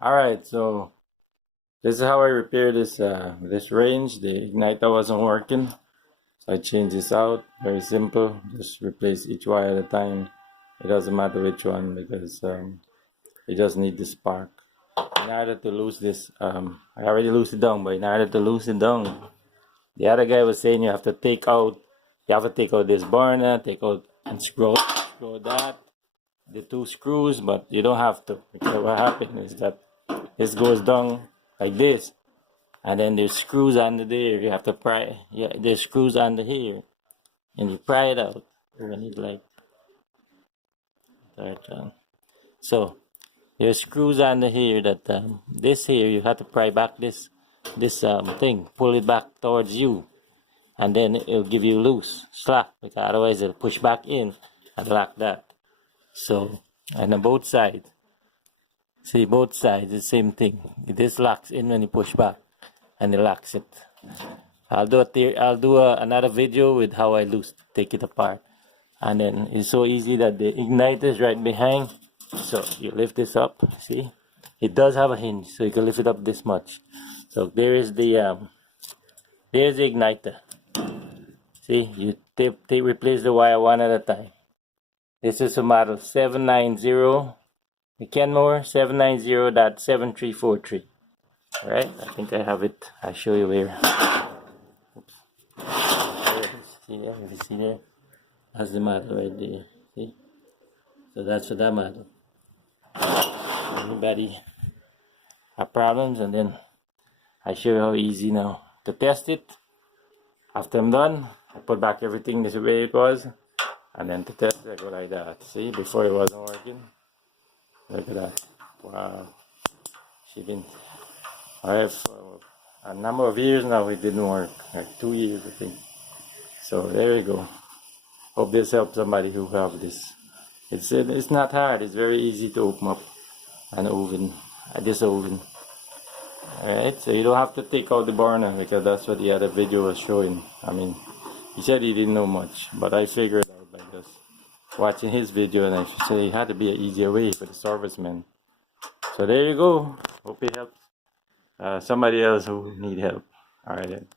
Alright, so this is how I repair this range. The igniter wasn't working, so I changed this out. Very simple. Just replace each wire at a time. It doesn't matter which one because you just need the spark. In order to lose this, I already lose it down, but in order to lose it down, the other guy was saying you have to take out this burner, take out and screw that, the two screws, but you don't have to, because what happens is that this goes down like this, and then there's screws under there. You have to pry. Yeah, there's screws under here, and you pry it out. We need like that. So there's screws under here that this here you have to pry back this thing, pull it back towards you, and then it'll give you loose slack, because otherwise it'll push back in and lock that. So, and on both sides, see, both sides the same thing. This locks in when you push back, and it locks it. I'll do another video with how I take it apart, and then it's so easy that the igniter is right behind. So you lift this up. See, it does have a hinge, so you can lift it up this much. So there's the igniter. See, you replace the wire one at a time. This is a model 790, the Kenmore 790.7343. Alright, I think I have it. I'll show you where. Oops. There it is. See there? If you see there, that's the model right there. See? So that's for that model. Anybody have problems, and then I show you how easy now to test it. After I'm done, I put back everything the way it was, and then to test it, I go like that. See, before it wasn't working. Look at that. Wow. She been alright for a number of years now. It didn't work, like 2 years I think. So there you go. Hope this helps somebody who have this. It's not hard. It's very easy to open up an oven. This oven. Alright, so you don't have to take out the burner, because that's what the other video was showing. I mean, he said he didn't know much, but I figured out by just watching his video, and I should say it had to be an easier way for the servicemen. So there you go. Hope it helps somebody else who need help. Alright then.